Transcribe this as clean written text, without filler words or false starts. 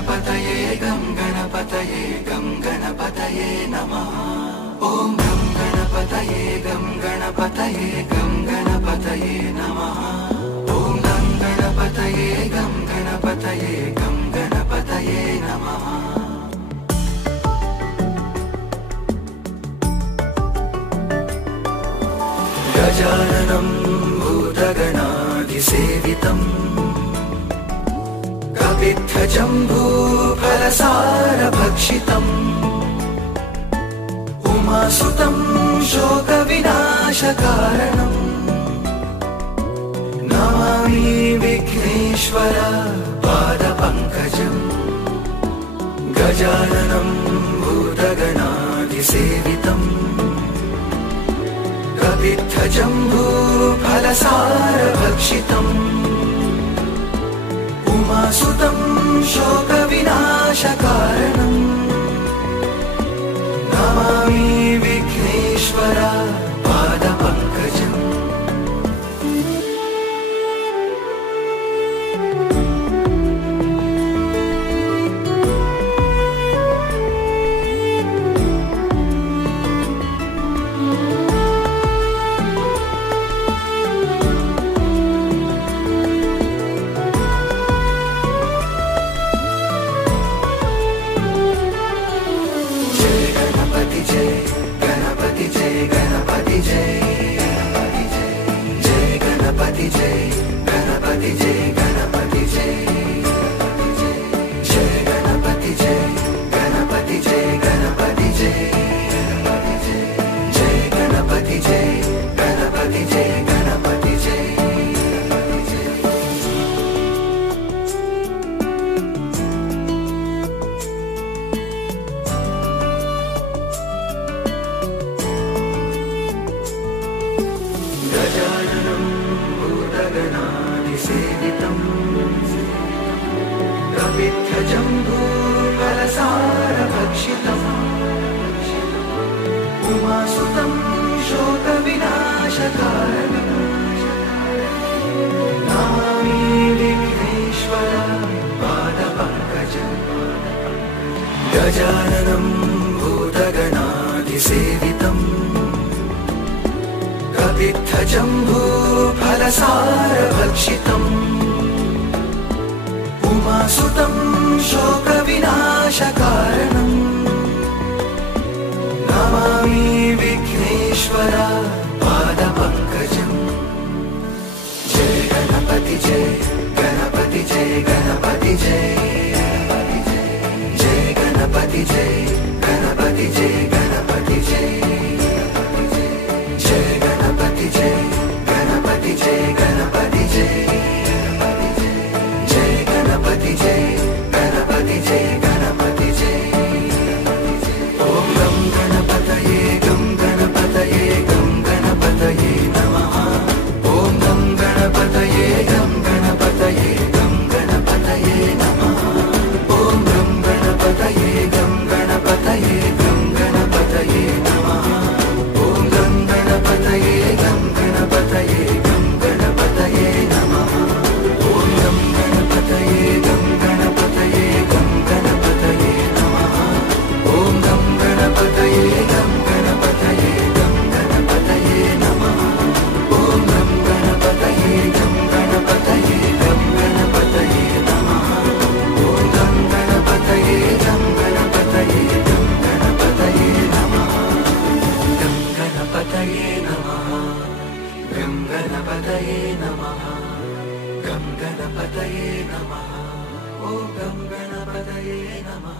गणपतये गं गणपतये गं गणपतये नमः। ॐ गं गणपतये गं गणपतये गं गणपतये नमः। ॐ गं गणपतये गं गणपतये गं गणपतये नमः। गजाननं भूतगणाधिसेवितम् कपित्थजम्बूफलसारभक्षितम् उमासुतं शोकविनाशकारणम् नमामि विघ्नेश्वर पादपङ्कजम्। गजाननं भूतगणाधिसेवितम् कपित्थजम्बूफलसारभक्षितम् उमासुतं शोकविनाशकारणम् नमामि विघ्नेश्वर पादपङ्कजम्। गजाननं भूतगणाधिसेवितम् कपित्थजम्बूफलसारभक्षितम् उमासुतं शोकविनाशकारणम् नमामि विघ्नेश्वर पादपङ्कजम्। गजाननं भूतगणाधिसेवितम् कपित्थजम्बूफलसारभक्षितम् उमासुतं शोकविनाशकारणम् नमामि विघ्नेश्वर पादपङ्कजम्। जय गणपति जय गणपति जय गणपति जय जय गणपति जय गणपति जय गणपति जय जय गणपति जय गणपति जय गणपति जय जय गणपति जय गणपति जय गणपति जय। ॐ गं गणपतये गं गणपतये गं गणपतये नमः। ॐ गं गणपतये गं गणपतये गं गणपतये नमः। ॐ गं गणपतये गं गणपतये गं गणपतये नमः। ॐ गं गणपतये गं गणपतये गं गणपतये नमः। ॐ गं गणपतये गं गणपतये गं गणपतये नमः। ॐ गं गणपतये गं गणपतये गं गणपतये नमः। ॐ गं गणपतये गं गणपतये गं गणपतये नमः। ॐ गं गणपतये गं गणपतये गं गणपतये नमः। गं गणपतये नमः। गं गणपतये नमः। गं गणपतये नमः। ॐ गं गणपतये नमः।